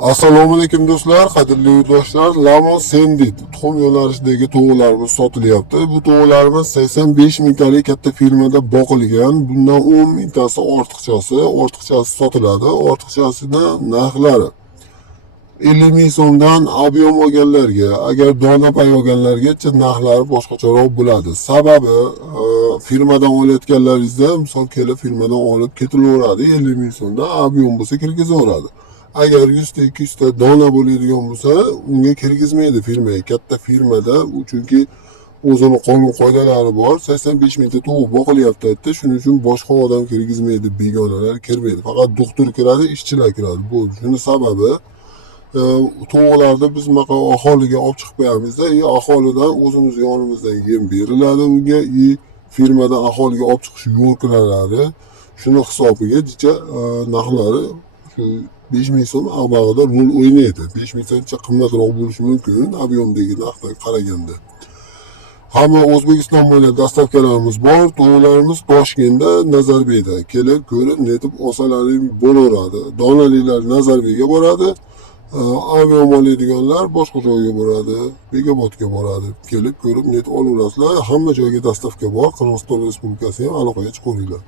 Assalomu alaykum do'stlar, qadrli yurtdoshlar. Lamo Sendit tuxum yo'nalishidagi tovuqlarimiz sotilyapti. Bu tovuqlarimiz 85 mingtalik katta firmada boqilgan. Bundan 10 mingtasi ortiqchasi sotiladi. Ortiqchasini narxlari 50 ming so'mdan ob'yom olganlarga, agar dona pay olganlarga narxlari boshqacharoq bo'ladi. Sababi firmadan olayotganlaringizda misol kelib firmadan olib ketilaveradi, 50 ming so'mdan ob'yom bo'lsa kirgizaveradi. Agar 100 ta 200 ta dona bo'ladigan bo'lsa, unga kirgizmaydi firmaga. Katta firmada, chunki o'zini qonun qoidalari bor. 85 mingta tovuq boqilyapti aytdi. Shuning uchun boshqa odam kirgizmaydi, begonalar kirmaydi. Faqat doktor kiradi, ishchilar kiradi. Bu shuni sababi tovuqlarni biz bunaqa aholiga olib chiqib qo'yamizda, aholidan o'zimiz yonimizdan yem beriladi unga, firmadan aholiga olib chiqish yo'llanmalari, shuni hisobiga narxlari shu 5 ming so'm avvalida rol o'ynaydi. 5 ming so'mcha qimmatroq bo'lishi mumkin ob'yomdagi narxga qaraganda. Hamma O'zbekiston bo'ylab dastavkalarimiz bor. Tovuqlarimiz Toshkentda, Nazarbekda. Kelib ko'rib, netib olsalaring bo'laveradi. Donalilar Nazarbekga boradi. Ob'yom oladiganlar boshqa joyga boradi, Bekobodga boradi. Kelib ko'rib net olaverasizlar. Hamma joyga dastavka bor. Qirg'iziston Respublikasi ham aloqaga chiqaveringlar.